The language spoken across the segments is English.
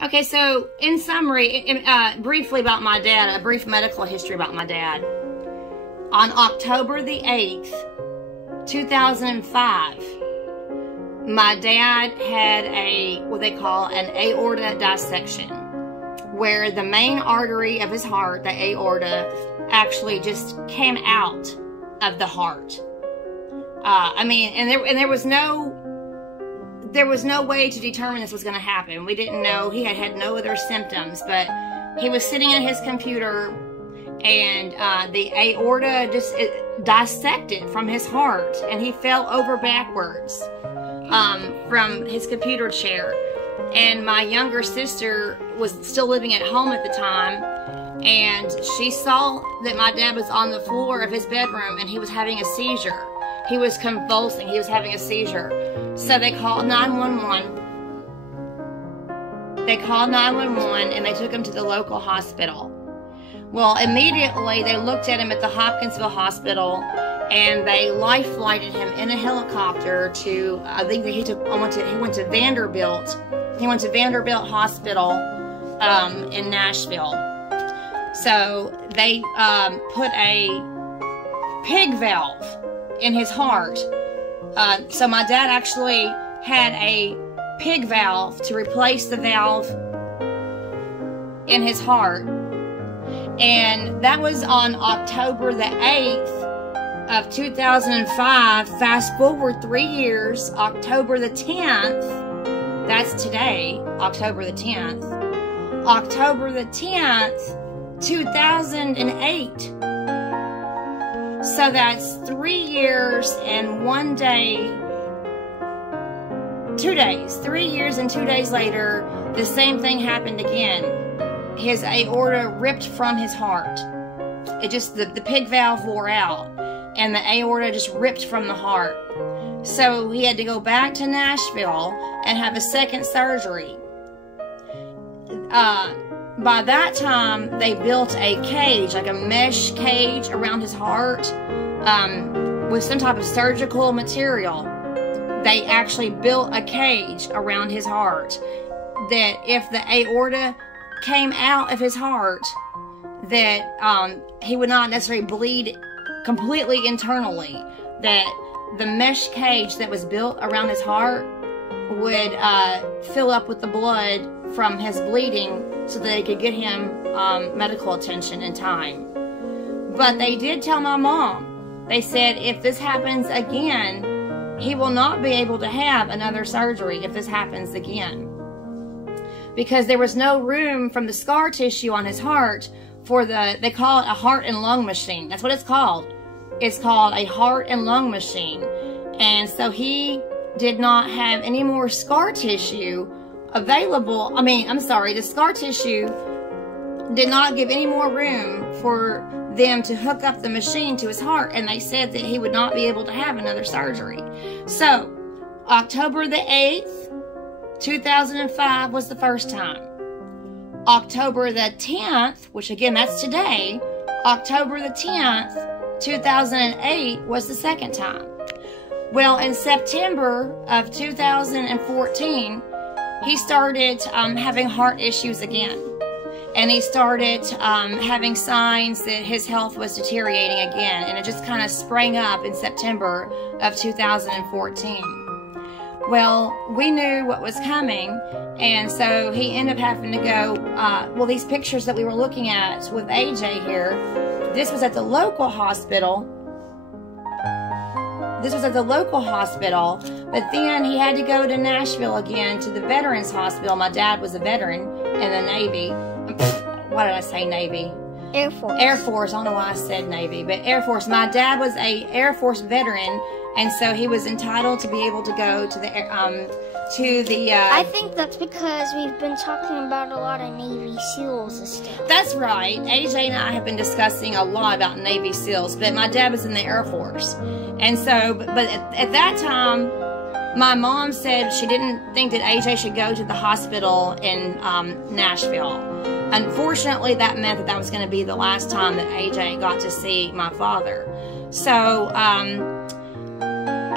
Okay, so in summary, briefly about my dad, a brief medical history about my dad. On October the 8th, 2005, my dad had what they call an aorta dissection, where the main artery of his heart, the aorta, actually just came out of the heart. There was no way to determine this was going to happen. We didn't know. He had no other symptoms, but he was sitting at his computer, and the aorta just dissected from his heart, and he fell over backwards from his computer chair. And my younger sister was still living at home at the time, and she saw that my dad was on the floor of his bedroom, and he was having a seizure. He was convulsing. He was having a seizure. So they called 911. They called 911, and they took him to the local hospital. Well, immediately they looked at him at the Hopkinsville Hospital, and they life-flighted him in a helicopter to, I think he went to Vanderbilt. He went to Vanderbilt Hospital in Nashville. So they put a pig valve in his heart. So my dad actually had a pig valve to replace the valve in his heart. And that was on October the 8th of 2005. Fast forward 3 years, October the 10th, that's today, October the 10th. October the 10th, 2008. So that's 3 years and 1 day, 2 days. 3 years and 2 days later, the same thing happened again. His aorta ripped from his heart. It just, the pig valve wore out, and the aorta just ripped from the heart. So he had to go back to Nashville and have a second surgery. By that time, they built a cage, like a mesh cage around his heart, with some type of surgical material. They actually built a cage around his heart that if the aorta came out of his heart, that he would not necessarily bleed completely internally, that the mesh cage that was built around his heart would fill up with the blood from his bleeding so that they could get him medical attention in time. But they did tell my mom, they said, if this happens again, he will not be able to have another surgery if this happens again. Because there was no room from the scar tissue on his heart for they call it a heart and lung machine. That's what it's called. It's called a heart and lung machine. And so he did not have any more scar tissue available. The scar tissue did not give any more room for them to hook up the machine to his heart, and they said that he would not be able to have another surgery. So, October the 8th, 2005 was the first time. October the 10th, which again, that's today, October the 10th, 2008 was the second time. Well, in September of 2014, he started having heart issues again. And he started having signs that his health was deteriorating again. And it just kind of sprang up in September of 2014. Well, we knew what was coming. And so he ended up having to go, these pictures that we were looking at with AJ here, this was at the local hospital. This was at the local hospital, but then he had to go to Nashville again to the Veterans Hospital. My dad was a veteran in the Navy. Why did I say Navy? Air Force. Air Force. I don't know why I said Navy, but Air Force. My dad was a Air Force veteran, and so he was entitled to be able to go to the I think that's because we've been talking about a lot of Navy SEALs and stuff. That's right. AJ and I have been discussing a lot about Navy SEALs, but my dad was in the Air Force. And so, but at that time, my mom said she didn't think that AJ should go to the hospital in Nashville. Unfortunately, that meant that was going to be the last time that AJ got to see my father. So,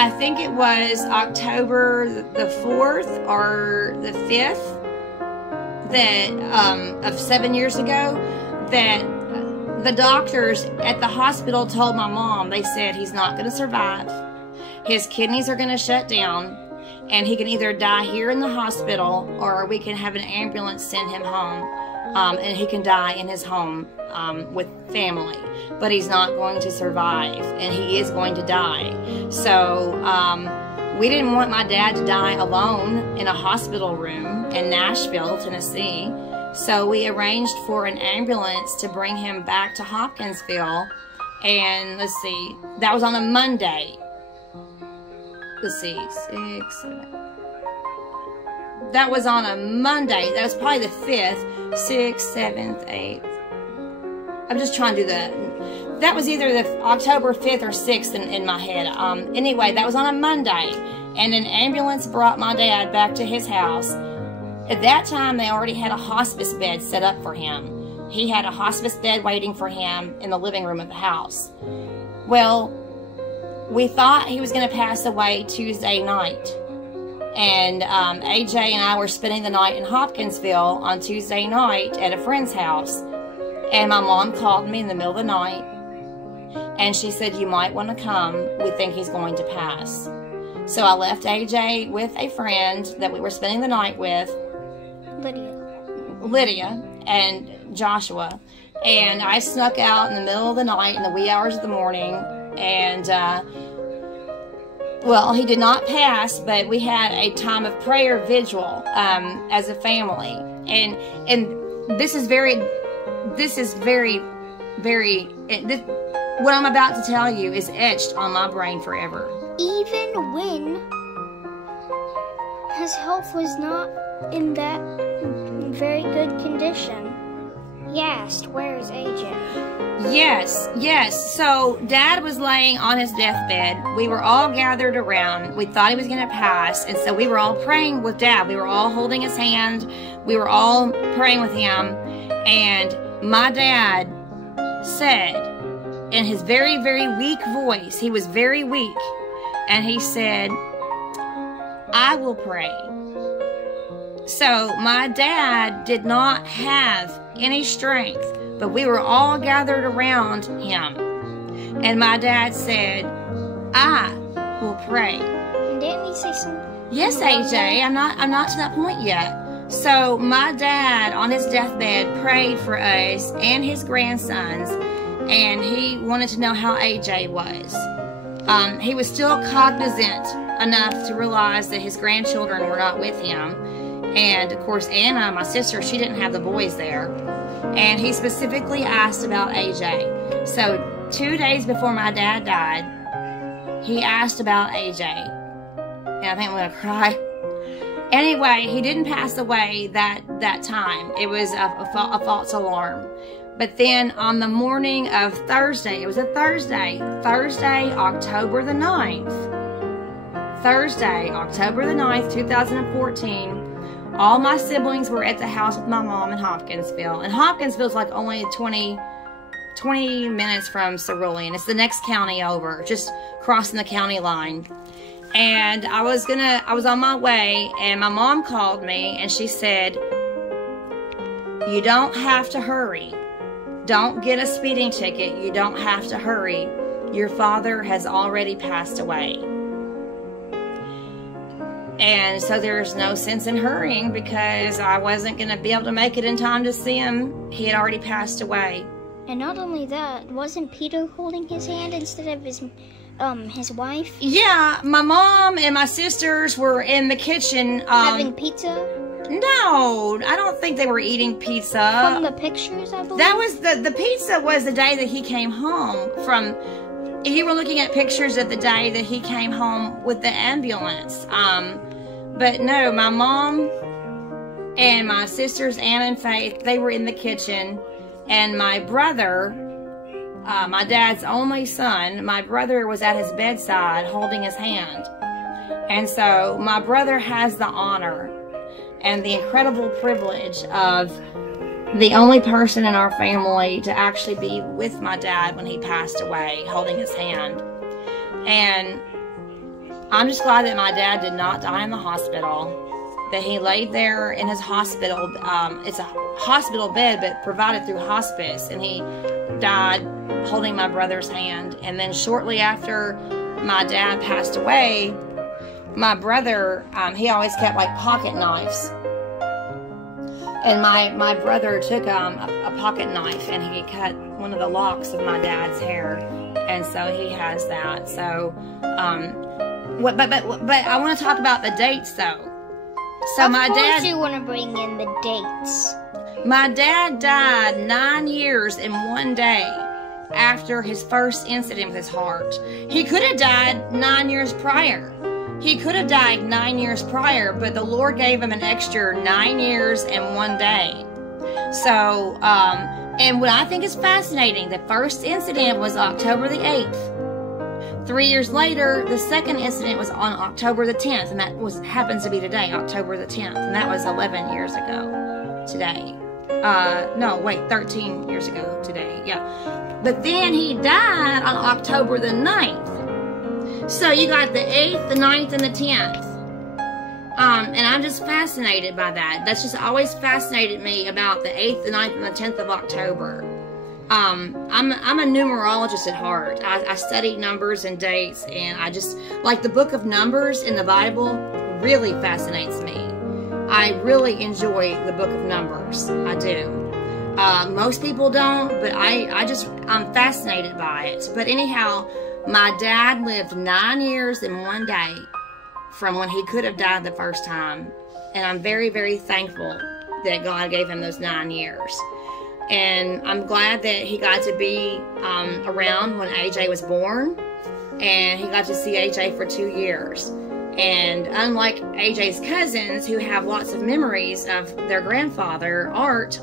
I think it was October the 4th or the 5th that of 7 years ago, that the doctors at the hospital told my mom, they said he's not going to survive. His kidneys are going to shut down, and he can either die here in the hospital, or we can have an ambulance send him home, and he can die in his home with family. But he's not going to survive, and he is going to die. So we didn't want my dad to die alone in a hospital room in Nashville, Tennessee. So we arranged for an ambulance to bring him back to Hopkinsville. And let's see, that was on a Monday. Let's see, 6, 7. That was on a Monday. That was probably the 5th, 6th, 7th, 8th. I'm just trying to do that. That was either the October 5th or 6th in my head. Anyway, that was on a Monday. And an ambulance brought my dad back to his house. At that time, they already had a hospice bed set up for him. He had a hospice bed waiting for him in the living room of the house. Well, we thought he was going to pass away Tuesday night. And AJ and I were spending the night in Hopkinsville on Tuesday night at a friend's house. And my mom called me in the middle of the night. And she said, you might want to come. We think he's going to pass. So I left AJ with a friend that we were spending the night with. Lydia and Joshua. And I snuck out in the middle of the night in the wee hours of the morning. And, well, he did not pass, but we had a time of prayer vigil as a family. And this is very, what I'm about to tell you is etched on my brain forever. Even when his health was not in that very good condition, he asked, where's AJ? Yes. So Dad was laying on his deathbed. We were all gathered around. We thought he was going to pass. And so we were all praying with Dad. We were all holding his hand. We were all praying with him. And my dad said, in his very, very weak voice, he was very weak, and he said, I will pray. So my dad did not have any strength, but we were all gathered around him. And my dad said, I will pray. Didn't he say something? Yes, AJ, I'm not to that point yet. So my dad on his deathbed prayed for us and his grandsons, and he wanted to know how AJ was. He was still cognizant enough to realize that his grandchildren were not with him. And of course, Anna, my sister, she didn't have the boys there. And he specifically asked about AJ. So 2 days before my dad died, he asked about AJ. And I think I'm going to cry. Anyway, he didn't pass away that time. It was a false alarm. But then on the morning of Thursday, it was a Thursday, October the 9th. Thursday, October the 9th, 2014, all my siblings were at the house with my mom in Hopkinsville. And Hopkinsville's like only 20 minutes from Cerulean. It's the next county over, just crossing the county line. And I was on my way, and my mom called me, and she said, you don't have to hurry. Don't get a speeding ticket. You don't have to hurry. Your father has already passed away. And so there's no sense in hurrying, because I wasn't going to be able to make it in time to see him. He had already passed away. And not only that, wasn't Peter holding his hand instead of his wife? Yeah, my mom and my sisters were in the kitchen. Having pizza? No, I don't think they were eating pizza. From the pictures, I believe? That was the pizza was the day that he came home from. You were looking at pictures of the day that he came home with the ambulance. But no, my mom and my sisters, Anna and Faith, they were in the kitchen. And my brother, my dad's only son, my brother was at his bedside holding his hand. And so my brother has the honor and the incredible privilege of the only person in our family to actually be with my dad when he passed away, holding his hand. And I'm just glad that my dad did not die in the hospital. that he laid there in his hospital. It's a hospital bed, but provided through hospice, and he died holding my brother's hand. And then shortly after my dad passed away, my brother, he always kept like pocket knives. And my brother took a pocket knife and he cut one of the locks of my dad's hair, and so he has that. So, but I want to talk about the dates though. So of course you want to bring in the dates. My dad died 9 years and 1 day after his first incident with his heart. He could have died 9 years prior. He could have died 9 years prior, but the Lord gave him an extra 9 years and 1 day. So, and what I think is fascinating, the first incident was October the 8th. 3 years later, the second incident was on October the 10th, and that happens to be today, October the 10th, and that was 11 years ago today. No, wait, 13 years ago today, yeah. But then he died on October the 9th. So you got the 8th, the 9th, and the 10th. And I'm just fascinated by that. That's just always fascinated me about the 8th, the 9th, and the 10th of October. I'm a numerologist at heart. I study numbers and dates, and I just, like the book of Numbers in the Bible really fascinates me. I really enjoy the book of Numbers. I do. Most people don't, but I'm fascinated by it. But anyhow, my dad lived 9 years and 1 day from when he could have died the first time. And I'm very, very thankful that God gave him those 9 years. And I'm glad that he got to be around when AJ was born. And he got to see AJ for 2 years. And unlike AJ's cousins, who have lots of memories of their grandfather, Art,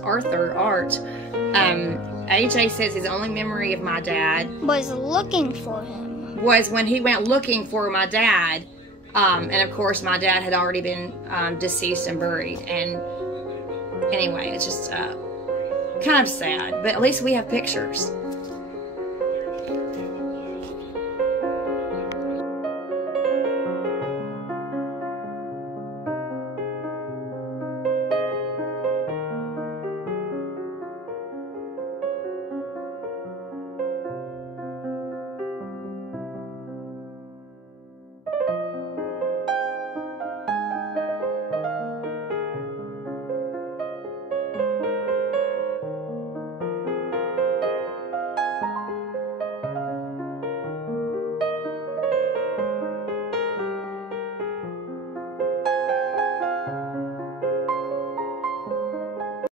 AJ says his only memory of my dad was looking for him. Was when he went looking for my dad. And of course, my dad had already been deceased and buried. And anyway, it's just kind of sad. But at least we have pictures.